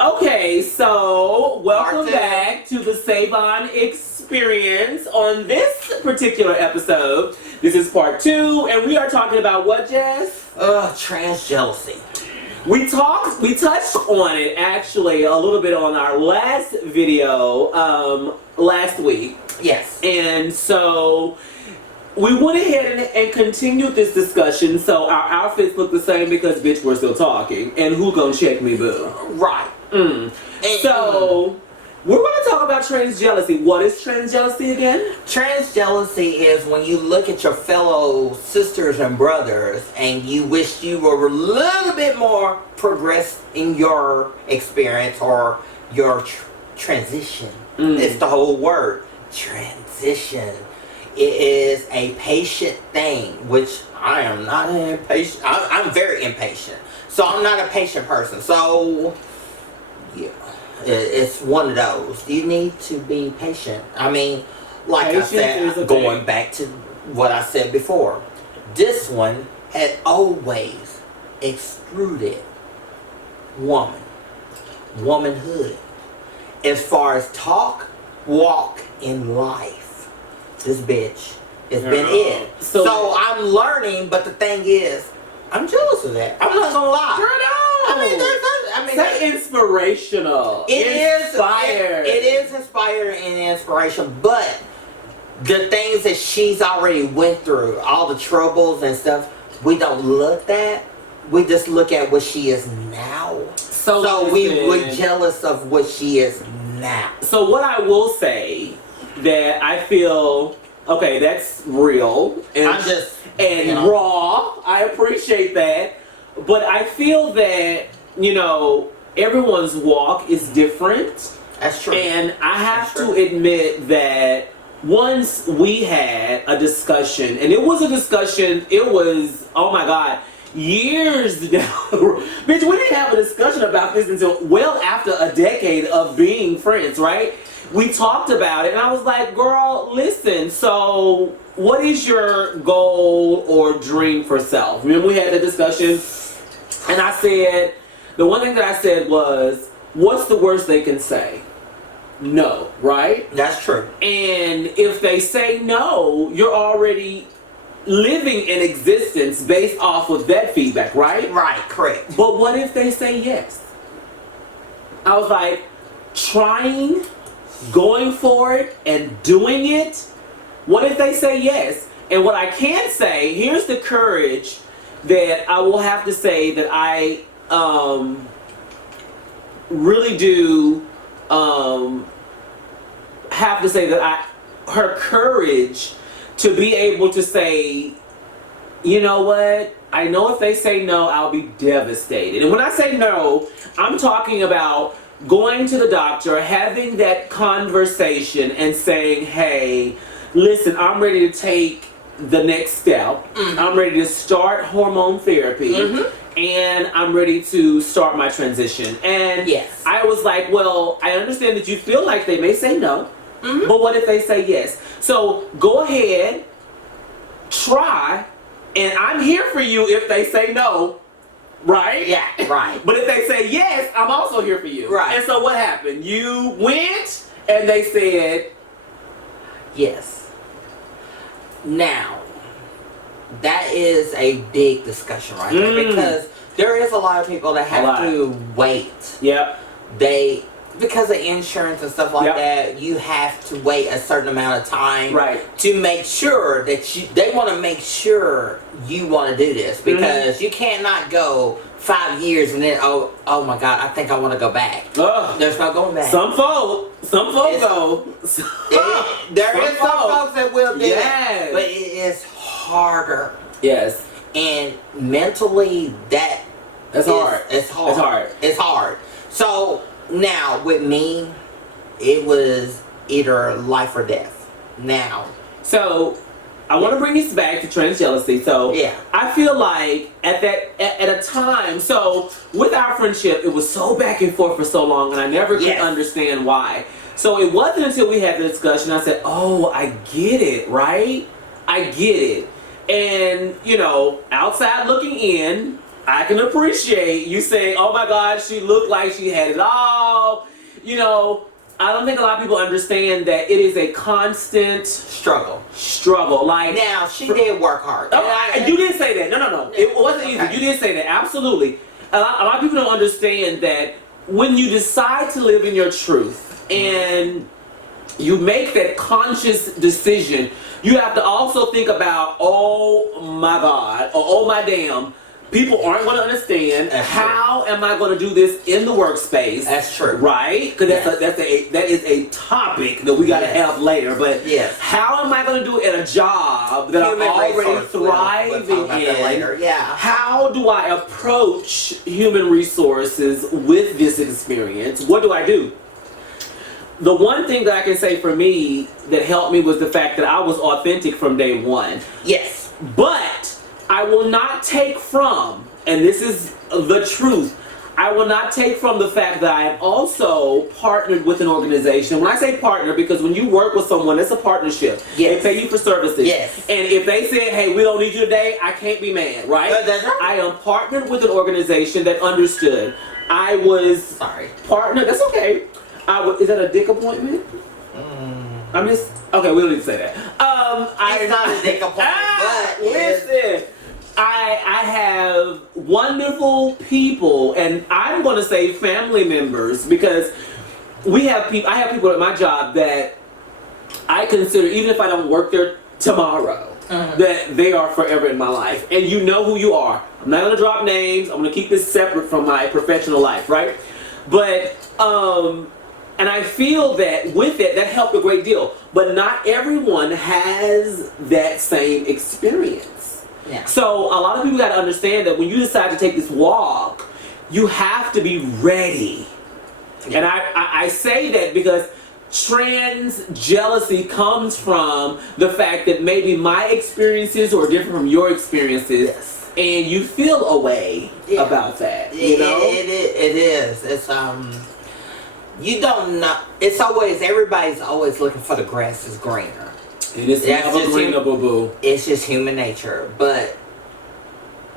Okay, so welcome back to the Savon experience. On this particular episode, this is part 2, and we are talking about what, Jess? Trans jealousy. We touched on it actually a little bit on our last video last week. Yes. And so we went ahead and continued this discussion. So our outfits look the same because, bitch, we're still talking. And who gonna check me, boo? Right. So we're going to talk about trans jealousy. What is trans jealousy again? Trans jealousy is when you look at your fellow sisters and brothers and you wish you were a little bit more progressed in your experience or your transition. It's the whole word. Transition. It is a patient thing, which I am not impatient. I'm very impatient. So I'm not a patient person. So yeah, it's one of those. You need to be patient. I mean, like Patience I said, going back to what I said before, this one had always extruded womanhood. As far as talk, walk in life, this bitch has been it. So I'm learning, but the thing is, I'm jealous of that. I'm not gonna lie. Girl, no. Say inspirational. It inspired. It is inspired and inspiration, but the things that she's already went through, all the troubles and stuff, we don't look at. We just look at what she is now. So we're jealous of what she is now. So what I will say that I feel, okay, that's real and raw. I appreciate that. But I feel that, you know, everyone's walk is different. That's true. And I have to admit that once we had a discussion, and it was, oh my God, years down the road. Bitch, we didn't have a discussion about this until well after a decade of being friends, right? We talked about it, and I was like, girl, listen, so what is your goal or dream for self? Remember we had the discussion, and I said, the one thing that I said was, what's the worst they can say? No, right? That's true. And if they say no, you're already living in existence based off of that feedback, right? Right, correct. But what if they say yes? I was like, trying, going for it, and doing it. What if they say yes? And what I can say, here's the courage that I will have to say that I really do have to say that her courage to be able to say, you know what, I know if they say no, I'll be devastated. And when I say no, I'm talking about going to the doctor, having that conversation and saying, hey, listen, I'm ready to take the next step. I'm ready to start hormone therapy. And I'm ready to start my transition. And yes, I was like, well, I understand that you feel like they may say no, but what if they say yes? So go ahead, try, and I'm here for you if they say no, right? Yeah, right. But if they say yes, I'm also here for you. Right. And so what happened? You went and they said yes. Now, that is a big discussion right there, because there is a lot of people that have to wait. Yep. Because of insurance and stuff like that, you have to wait a certain amount of time to make sure that they want to make sure you want to do this, because you cannot go 5 years and then oh my God, I think I want to go back. There's no going back. Some folks go. There is some folks that will do that, but it is harder. Yes. And mentally, that's hard. It's hard. It's hard. So now with me, it was either life or death. Now, so I want to bring this back to trans jealousy. So I feel like at a time, so with our friendship, it was so back and forth for so long, and I never could understand why. So it wasn't until we had the discussion I said, oh, I get it, right? I get it. And, you know, outside looking in, I can appreciate you saying, "Oh my God, she looked like she had it all." You know, I don't think a lot of people understand that it is a constant struggle. Like now, she did work hard. Oh, you didn't say that. No. It wasn't easy. You didn't say that. Absolutely. A lot of people don't understand that when you decide to live in your truth and you make that conscious decision, you have to also think about, oh my God, or oh my damn, people aren't going to understand. How am I going to do this in the workspace? That's true. Right? Because that is a topic that we got to have later. But how am I going to do it at a job that I'm already thriving in? Later. Yeah. How do I approach human resources with this experience? What do I do? The one thing that I can say for me that helped me was the fact that I was authentic from day one. Yes. But I will not take from, and this is the truth, I will not take from the fact that I have also partnered with an organization. When I say partner, because when you work with someone, it's a partnership. Yes. They pay you for services. Yes. And if they said, hey, we don't need you today, I can't be mad, right? I am partnered with an organization that understood. I was partnered, that's okay. Is that a dick appointment? I'm just, okay, we don't need to say that. It's not a dick appointment, but listen. I have wonderful people, and I'm going to say family members, because I have people at my job that I consider, even if I don't work there tomorrow, that they are forever in my life. And you know who you are. I'm not going to drop names. I'm going to keep this separate from my professional life, right? But, and I feel that with it, that helped a great deal. But not everyone has that same experience. Yeah. So a lot of people got to understand that when you decide to take this walk, you have to be ready. Yeah. And I say that because trans jealousy comes from the fact that maybe my experiences are different from your experiences. Yes. And you feel a way about that. You know? It is. It's you don't know. It's always, everybody's always looking for the grass is greener. And it's never greener, boo-boo. It's just human nature. But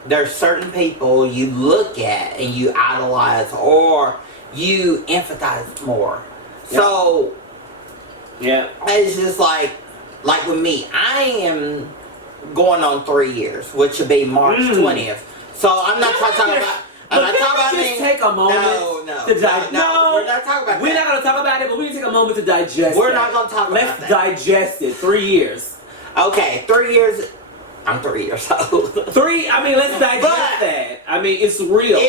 there's certain people you look at and you idolize or you empathize more. Yep. So, it's just like with me, I am going on 3 years, which would be March 20th. So I'm not talking about. I'm not talking about just take a moment to digest. No, we're not talking about We're not going to talk about it, but we need to take a moment to digest. We're not going to talk about that. Let's digest it. 3 years. Okay, 3 years. I'm 3 years old. Let's digest that. I mean, it's real.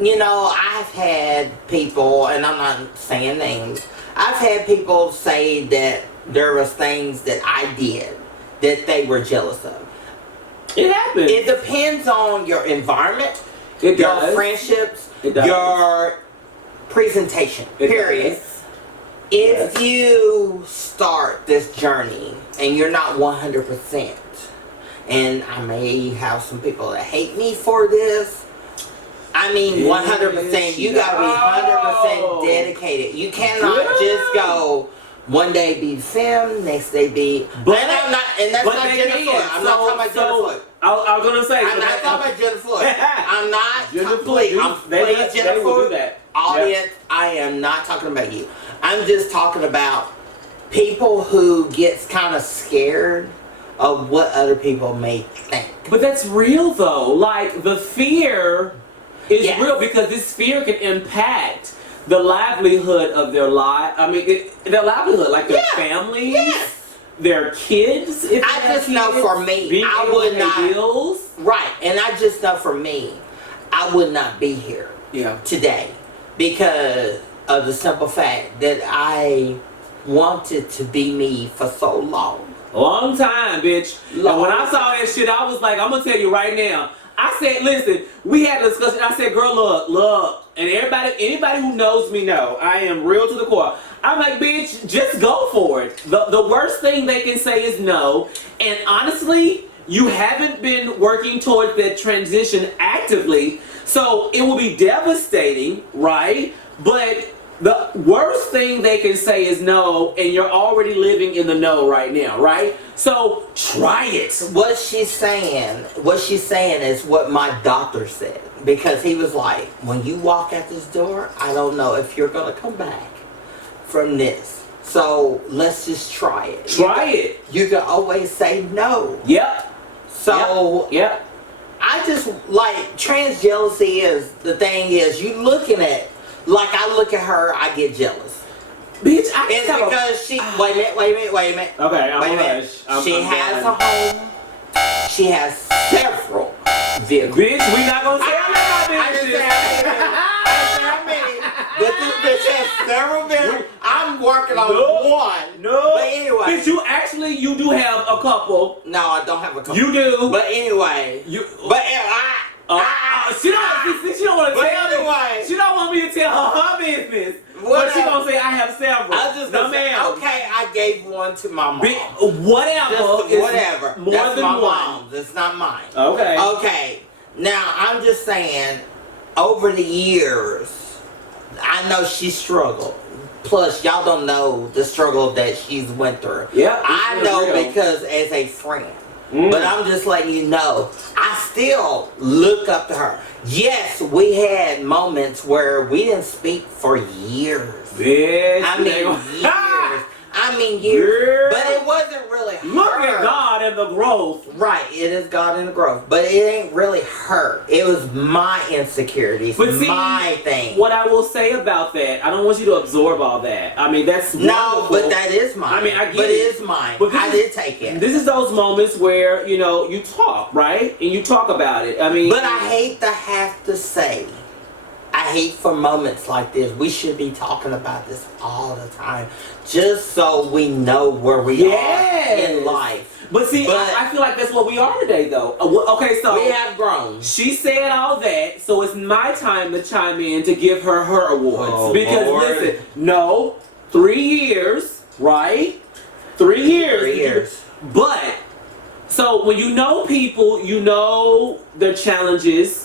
You know, I've had people, and I'm not saying names, I've had people say that there was things that I did that they were jealous of. It happens. It depends on your environment, your friendships, your presentation, period. If you start this journey and you're not 100%, and I may have some people that hate me for this, I mean 100%, you gotta be 100% dedicated. You cannot just go, one day be femme, next day be. And that's not Jennifer Floyd. I'm not talking about Jennifer Floyd. I was gonna say. I'm not talking about Jennifer Floyd. I'm not. Jennifer Floyd. Please, Jennifer Floyd. Audience, I am not talking about you. I'm just talking about people who gets kind of scared of what other people may think. But that's real though. Like the fear is real, because this fear can impact the livelihood of their life. I mean, their livelihood, like their families, their kids. I just know for me, I would not. Bills. Right, and I just know for me, I would not be here today because of the simple fact that I wanted to be me for so long. Long time, bitch. And when I saw that shit, I was like, I'm gonna tell you right now. I said, listen, we had a discussion. I said, girl, look. And anybody who knows me know, I am real to the core. I'm like, bitch, just go for it. The worst thing they can say is no. And honestly, you haven't been working towards that transition actively. So it will be devastating, right? But The worst thing they can say is no, and you're already living in the no right now, right? So try it. What she's saying is what my doctor said. Because he was like, when you walk out this door, I don't know if you're going to come back from this. So let's just try it. Try it. You can always say no. Yep. So yep. I just like trans jealousy is the thing is you looking at like I look at her, I get jealous. Bitch, it's because she wait a minute. Okay, I'm wait a minute. She has a home. She has several vehicles. Bitch, we not gonna say I didn't say how many. But this bitch has several vehicles. I'm working on one. No. But anyway. Bitch, you do have a couple. No, I don't have a couple. You do. But anyway. She don't want to tell anyway. She don't want me to tell her business. But she gonna say I have several. I just no, ma'am. Okay, I gave one to my mom. Whatever. More That's than my one. mom's. It's not mine. Okay. Okay. Now I'm just saying, over the years, I know she struggled. Plus, y'all don't know the struggle that she's went through. Yeah. I know real. Because as a friend. But I'm just letting you know, I still look up to her. Yes, we had moments where we didn't speak for years. Bitch. I mean years. Girl. But it wasn't really her. Look at God and the growth. Right, it is God and the growth. But it ain't really her. It was my insecurities, but see, my thing. What I will say about that, I don't want you to absorb all that. I mean, that's no, wonderful. But that is mine. I mean, I get but it. It is mine. But I did take it. This is those moments where, you talk, right? And you talk about it. I mean. But I hate to have to say, I hate for moments like this. We should be talking about this all the time. Just so we know where we are in life. But see, I feel like that's what we are today, though. Okay, so. We have grown. She said all that, so it's my time to chime in to give her awards. Oh, because, Lord. listen, no, 3 years, right? 3 years. 3 years. But, so when you know people, you know their challenges.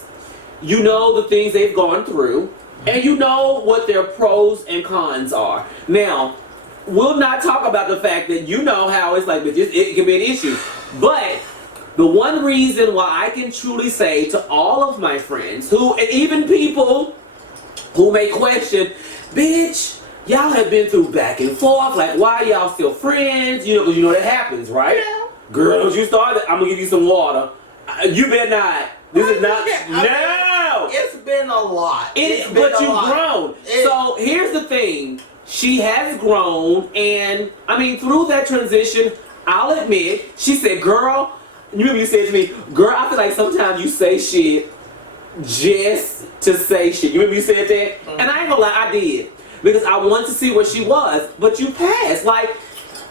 You know the things they've gone through, and you know what their pros and cons are. Now, we'll not talk about the fact that you know how it's like, it can be an issue. But the one reason why I can truly say to all of my friends, and even people who may question, bitch, y'all have been through back and forth, like why y'all still friends? Because that happens, right? Yeah. Girl, don't you start that. I'm gonna give you some water. You better not. This is not. No! It's been a lot. But you've grown. So here's the thing. She has grown, and I mean, through that transition, I'll admit, she said, girl, you remember you said to me, girl, I feel like sometimes you say shit just to say shit. You remember you said that? Mm-hmm. And I ain't gonna lie, I did. Because I wanted to see where she was, but you passed. Like,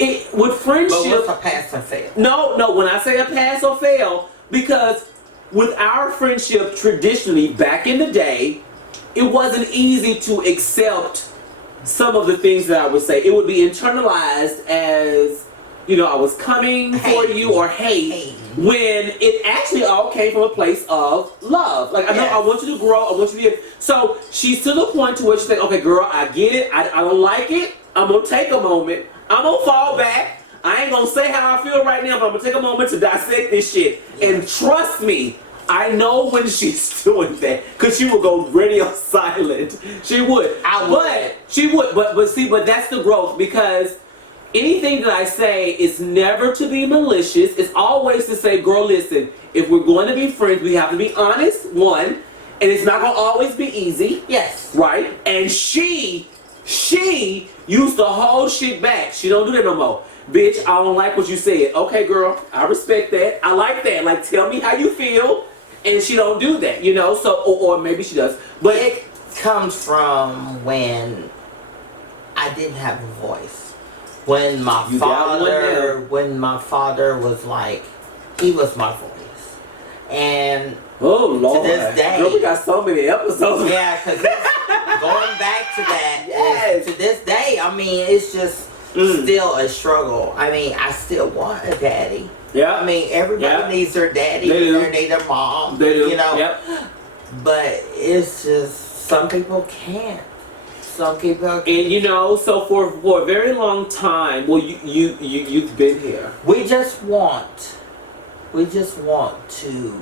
with friendship. But what's a pass and fail? No, when I say a pass or fail, because with our friendship traditionally, back in the day, it wasn't easy to accept some of the things that I would say. It would be internalized as, I was coming for you or hate, when it actually all came from a place of love. Like, I know I want you to grow, I want you to get. So she's to the point to where she said, okay, girl, I get it, I don't like it, I'm going to take a moment, I'm going to fall back. I ain't gonna say how I feel right now, but I'm gonna take a moment to dissect this shit. And trust me, I know when she's doing that, cause she would go radio silent. She would. She would. But that's the growth, because anything that I say is never to be malicious. It's always to say, girl, listen, if we're going to be friends, we have to be honest, one, and it's not gonna always be easy. Yes. Right? And she used to hold shit back. She don't do that no more. Bitch, I don't like what you said. Okay, girl, I respect that. I like that. Like, tell me how you feel. And she don't do that, So, or maybe she does. But it comes from when I didn't have a voice. When my father was like, he was my voice. And oh Lord, to this day, girl, we got so many episodes. Yeah, because going back to that, to this day, I mean, it's just still a struggle. I mean, I still want a daddy. Yeah. I mean, everybody needs their daddy. They do. They need their mom. They do. Yep. But it's just, some people can't. Some people. And you know, so for a very long time, well, you've been here. We just want to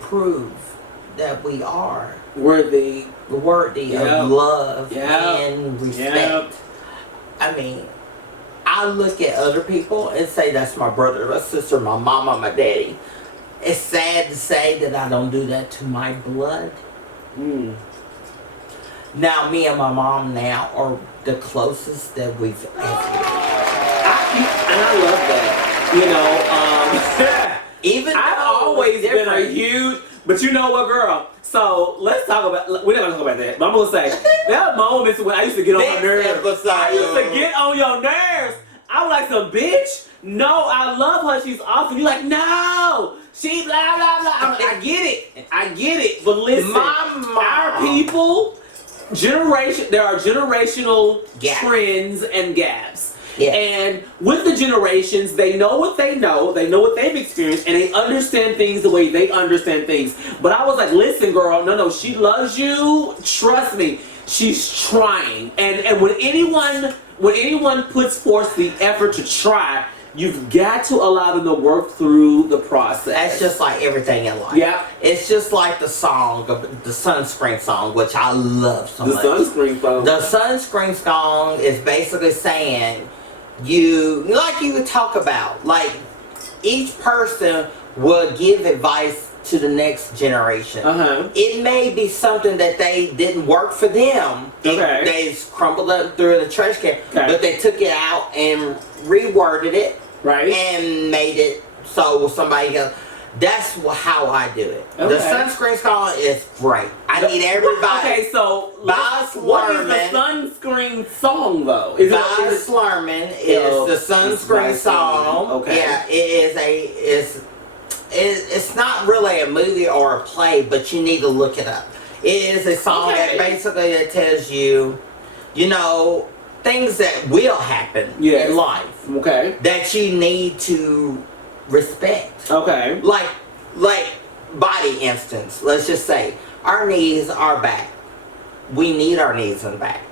prove that we are Worthy of love and respect. Yep. I mean, I look at other people and say that's my brother, my sister, my mama, my daddy. It's sad to say that I don't do that to my blood. Mm. Now, me and my mom now are the closest that we've ever been. And I love that. You know, even I've always been a huge, but you know what, girl? So let's talk about. We're not gonna talk about that. But I'm gonna say there are moments when I used to get on my nerves. I used to get on your nerves. I was like, some bitch. No, I love her. She's awesome. You're like, no, she blah blah blah. I'm like, I get it. But listen, our people, there are generational trends and gaps. Yeah. And with the generations, they know what they know what they've experienced, and they understand things the way they understand things. But I was like, listen, girl, no, she loves you. Trust me, she's trying. And when anyone puts forth the effort to try, you've got to allow them to work through the process. That's just like everything in life. Yeah. It's just like the song, the sunscreen song, which I love so much. The sunscreen song. The sunscreen song is basically saying, you would talk about, like, each person will give advice to the next generation. Uh-huh. It may be something that they didn't work for them. Okay. They crumpled up through the trash can, but they took it out and reworded it, right, and made it so somebody else. That's how I do it. Okay. The sunscreen song is great. I need everybody. Okay, so what is the sunscreen song though? Baz Luhrmann is the sunscreen song. Okay. Yeah, it's not really a movie or a play, but you need to look it up. It is a song that basically that tells you, you know, things that will happen in life. Okay. That you need to respect. Okay. Like body instance. Let's just say our knees are back. We need our knees and back,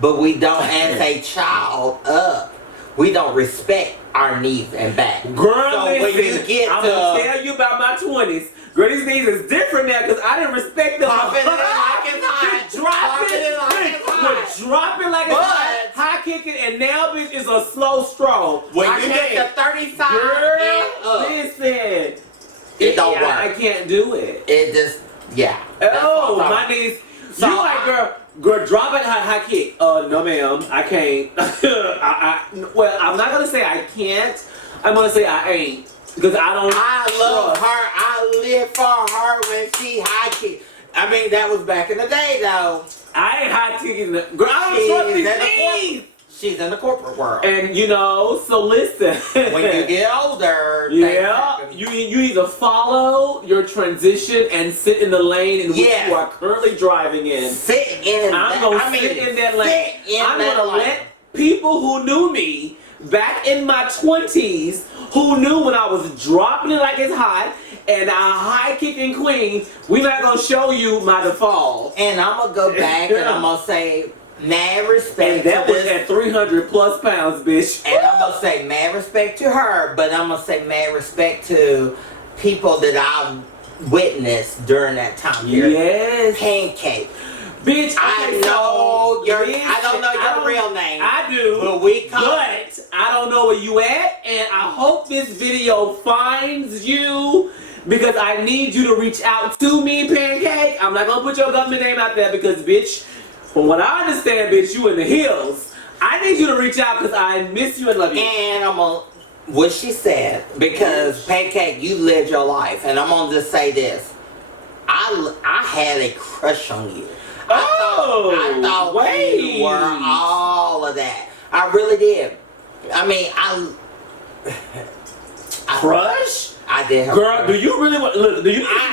but we don't, as a child we don't respect our knees and back. Girl, so when you get I'm gonna tell you about my 20s. Girl, these knees is different now because I didn't respect them. Dropping it like it's hot. Dropping like it's hot. High kicking, and now bitch is a slow stroll. When you get the 35 girl, and up, listen, it don't work. I can't do it. It just Oh, my knees. So you like girl, drop it high kick. No ma'am, I can't. Well, I'm not gonna say I can't. I'm gonna say I ain't. Because I love her. I live for her when she high kick. I mean, that was back in the day, though. I ain't high kicking. Girl, I don't trust these knees. She's in the corporate world. And you know, so listen. When you get older, you either follow your transition and sit in the lane in which you are currently driving in. Sit in. I'm gonna sit in that lane. I'm gonna let people who knew me back in my 20s, who knew when I was dropping it like it's hot and a high kicking queen, we're not gonna show you my default. And I'm gonna go back and I'm gonna say, mad respect. And that was at 300 plus pounds, bitch. And I'm gonna say mad respect to her, but I'm gonna say mad respect to people that I've witnessed during that time period. Yes. Pancake. Bitch, I don't know your real name. I do. But I don't know where you at, and I hope this video finds you because I need you to reach out to me, Pancake. I'm not gonna put your government name out there because, bitch, from what I understand, bitch, you in the hills. I need you to reach out because I miss you and love you. And I'm gonna what she said, because Pancake, you lived your life, and I'm gonna just say this: I had a crush on you. I thought you were all of that. I really did. I mean, crush? I did. Girl, do you really want? Look, do you? I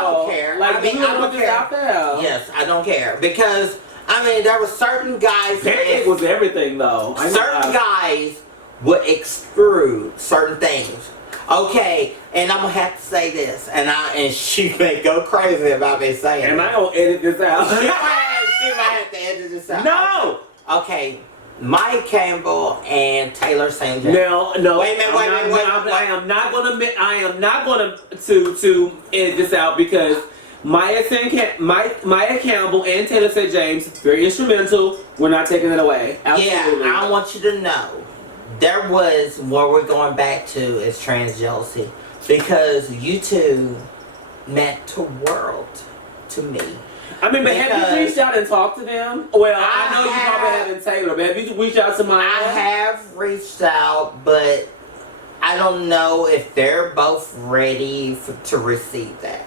don't care. Like, I don't care. Out there? Yes, I don't care because I mean there were certain guys. Pancake was everything though. Certain guys would exclude certain things. Okay, and I'm gonna have to say this, and she may go crazy about me saying. Am I gonna edit this out? She might have to edit this this out. No. Okay. Mike Campbell and Taylor St. James. No. Wait a minute. I am not gonna to edit this out because Maya Campbell and Taylor St. James very instrumental. We're not taking it away. Absolutely. Yeah, I want you to know there was what we're going back to is trans jealousy because you two meant the world to me. I mean, but have you reached out and talked to them? Well, I know you probably haven't, Taylor, but have you reached out to Maya? I have reached out, but I don't know if they're both ready to receive that.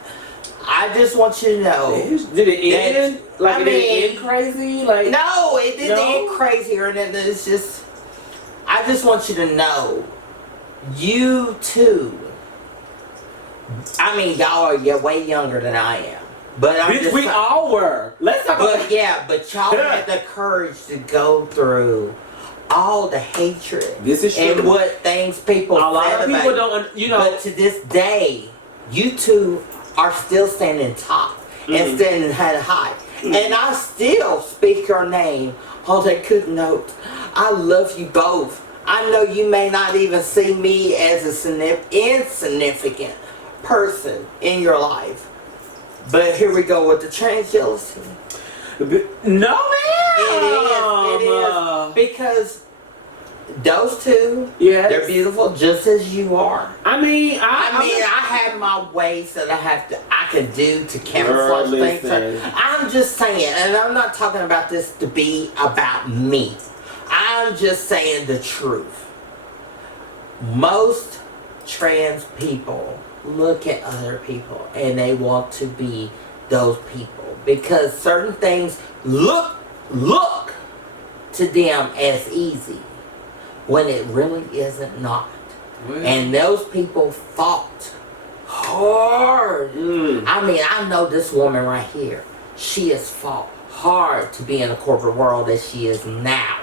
I just want you to know. Did it end? Like, did it end crazy? Like, no, it didn't end crazy or anything. It's just, I just want you to know, you two, I mean, y'all are way younger than I am. But we all were. Let's talk about. Yeah, but y'all had the courage to go through all the hatred. This is true. And what things people. A lot of people don't, you know. But to this day, you two are still standing top and standing head high. And I still speak your name on that good note. I love you both. I know you may not even see me as an insignificant person in your life. But here we go with the trans jealousy. No, ma'am. It is. Because those two, yes, they're beautiful just as you are. I mean, I have my ways that I can do to camouflage things. I'm just saying, and I'm not talking about this to be about me. I'm just saying the truth. Most trans people look at other people and they want to be those people because certain things look to them as easy when it really isn't not. And those people fought hard. I mean, I know this woman right here, she has fought hard to be in the corporate world as she is now,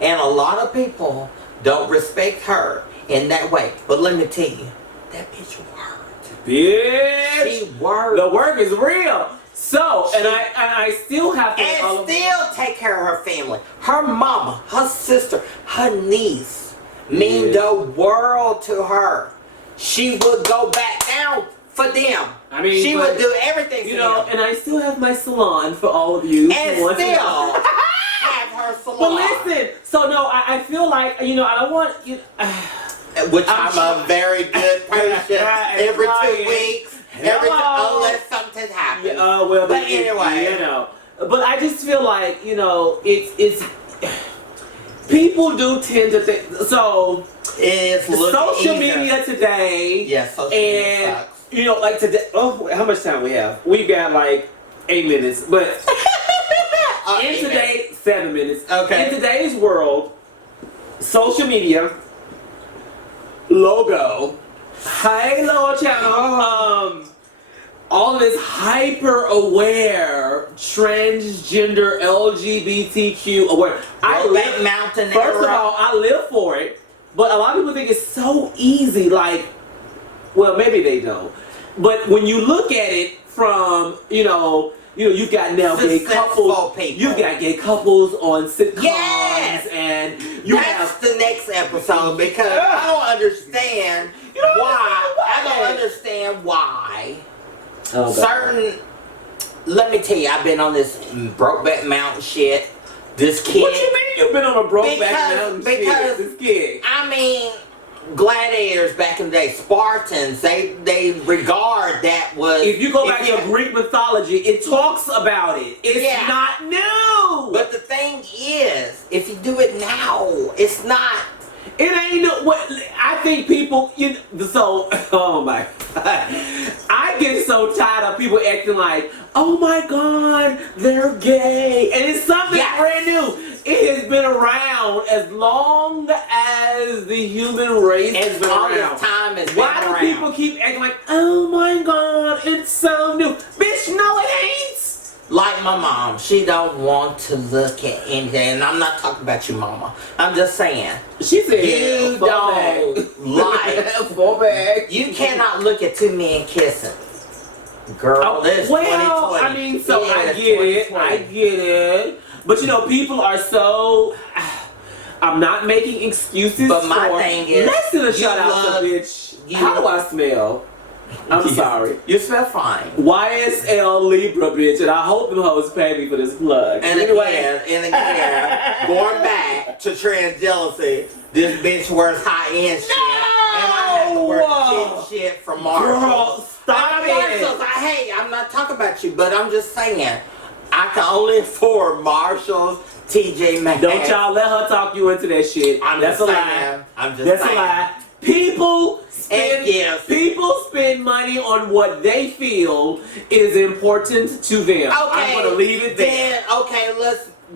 and a lot of people don't respect her in that way. But let me tell you, that bitch worked. Bitch! She worked. The work is real. So, and I still have to... And still take care of her family. Her mama, her sister, her niece mean the world to her. She would go back down for them. I mean... She would do everything for them. And I still have my salon for all of you. And still have her salon. But listen, so no, I feel like, I don't want... Which I'm a very good person. Every 2 weeks. Unless something happens. Well, but anyway. But I just feel like, it's people do tend to think, so it's social media today. Yes, social media sucks. Like today, how much time we have? We got like 8 minutes, but in today, 7 minutes. Okay. In today's world, social media, logo, Halo channel, all this hyper aware transgender LGBTQ aware. First of all, I live for it, but a lot of people think it's so easy. Like, well, maybe they don't. But when you look at it from, you've got now gay couples. You've got gay couples on sitcoms, and that's the next episode because I don't understand why. I don't understand why certain. Let me tell you, I've been on this Brokeback Mountain shit. This kid. What you mean you've been on a Brokeback Mountain shit? Because this kid. I mean, gladiators back in the day, Spartans, they regard that was... If you go back to Greek mythology, it talks about it. It's not new. But the thing is, if you do it now, it's not... It ain't what I think people, oh my God. I get so tired of people acting like, oh my God, they're gay. And it's something brand new. It has been around as long as the human race has been around. Time has been Why do people keep acting like, oh my God, it's so new? Bitch, no it ain't. Like my mom, she don't want to look at anything. And I'm not talking about you, mama. I'm just saying. She said, you don't like. Fall back. You cannot look at two men kissing Girl, this well, 2020. I mean, so Yeah, I it's get it. 2020. I get it. But you know, people are so. I'm not making excuses. But my for, thing is, let's do a you shout out love- to bitch. you- How do I smell? I'm sorry. You smell fine. YSL Libra, bitch, and I hope them hoes pay me for this plug. And anyway, again, going back to trans jealousy, this bitch wears high-end shit. And I have to wear cheap shit from Marshalls. Girl, stop Marshalls, I'm not talking about you, but I'm just saying, I can only afford Marshalls, TJ Maxx. Don't y'all let her talk you into that shit. That's a lie. I'm just That's saying. a lie. People And yes. people spend money on what they feel is important to them. Okay, I'm gonna leave it there. Then, okay,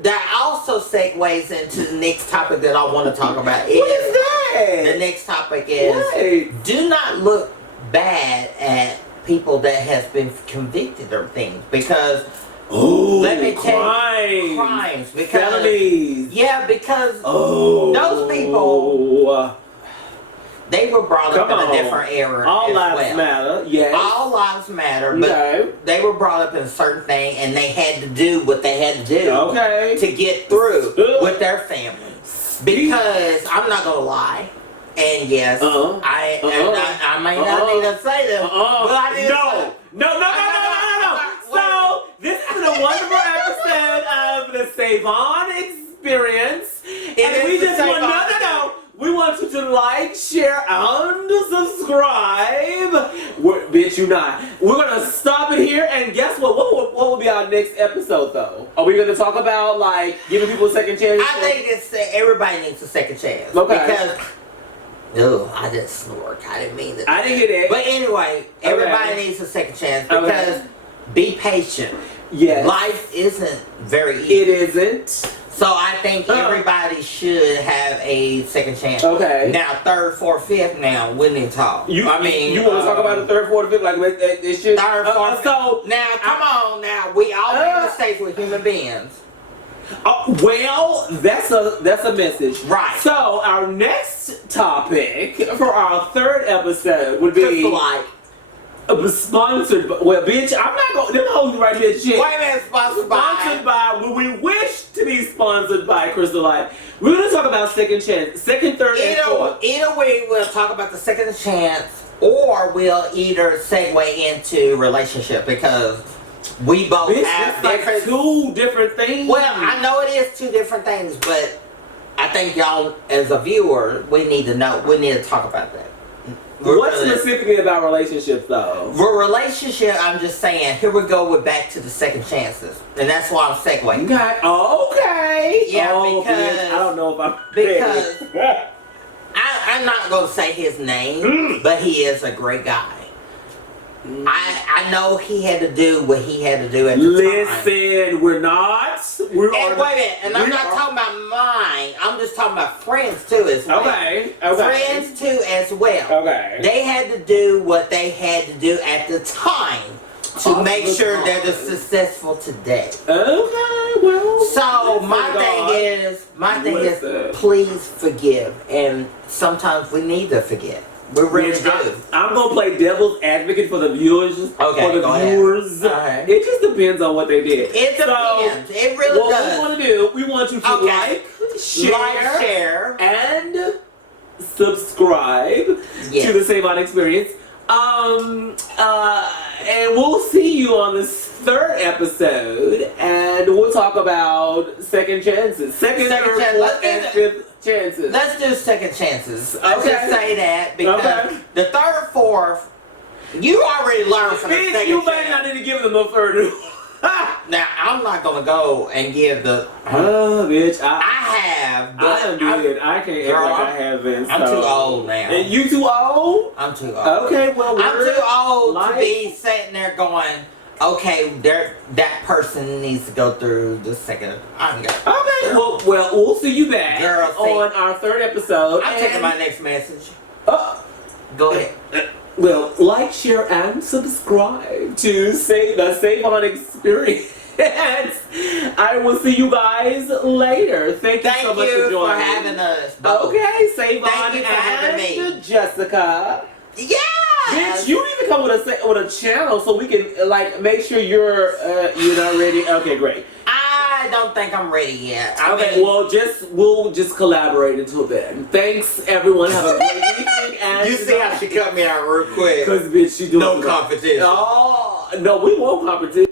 that also segues into the next topic that I want to talk about. What is that? The next topic is, What? do not look bad at people that has been convicted of things, because Oh, let me tell crimes. you, crimes, because Felonies. yeah, because Oh, those people, they were brought up Come in on. a different era. All as lives well. matter. Yes. All lives matter, but Okay. they were brought up in a certain thing, and they had to do what they had to do Okay. to get through Ugh. with their family. Because I'm not gonna lie, and yes, I may not need to say this, but I did. No. So this is a wonderful episode of the Savon experience, and we just want we want you to like, share, and subscribe. Bitch, you not. We're gonna stop it here, and guess what? What will be our next episode, though? Are we gonna talk about like giving people a second chance? I think it's everybody needs a second chance. Okay. Because, oh, I just snork. I didn't mean that. I didn't hear that. But anyway, everybody needs a second chance, because be patient. Yes. Life isn't very easy. It isn't. So I think everybody should have a second chance. Okay. Now, third, fourth, fifth. Now we need to talk. You want to talk about the third, fourth, fifth? Like it should. Third, fourth, so now, come on. Now we all make mistakes with human beings. Well, that's a message. Right. So our next topic for our third episode would be sponsored by, well, bitch, I'm not going, them hoes right here, shit. Wait a minute, sponsored by, when we wish to be sponsored by Crystal Light. We're going to talk about second chance, second, third, and fourth. Either way, we'll talk about the second chance, or we'll either segue into relationship, because we both have like two different things. Well, I know it is two different things, but I think y'all, as a viewer, we need to know, we need to talk about that. What specifically about relationships, though? For relationship, I'm just saying, here we go with back to the second chances. And that's why I'm segueing. Okay. Yeah, because bitch, I don't know if I'm because I'm not going to say his name, but he is a great guy. I know he had to do what he had to do at the time. Listen, we're not. Wait a minute, and I'm not talking about mine. I'm just talking about friends too as well. Okay. Friends too as well. Okay. They had to do what they had to do at the time to make sure that they're successful today. Okay, well. So my thing is, please forgive, and sometimes we need to forget. We really do. I'm gonna play devil's advocate for the viewers. Okay, for the viewers. Ahead. It just depends on what they did. It depends. It really does. What we want to do, we want you to like, share, and subscribe to the Savon Experience. And we'll see you on this third episode, and we'll talk about second chances, second third, fourth, and fifth chances. Let's do second chances. Let's just say that, because the third, fourth, you already learned from the second chance. You may not need to give them no further. Now, I'm not going to go and give the... bitch. I have, but... I did. I can't act like I haven't. I'm too old now. And you too old? I'm too old. Okay, well, I'm too old to be sitting there going, okay, that person needs to go through the second... Okay, well, we'll see you back on our third episode. I'm taking my next message. Go ahead. Well, like, share, and subscribe to the Savon Experience. I will see you guys later. Thank you so much for joining. Thank you for having us. Okay, Savon Thank you for having me. Jessica. Yeah! Bitch, you need to come with a channel so we can like make sure you're not ready. Okay, great. I don't think I'm ready yet. Okay, well, we'll just collaborate until then. Thanks, everyone. Have a great evening. And you see how she cut me out real quick. Because bitch, she doing no competition. Oh no, we won't competition.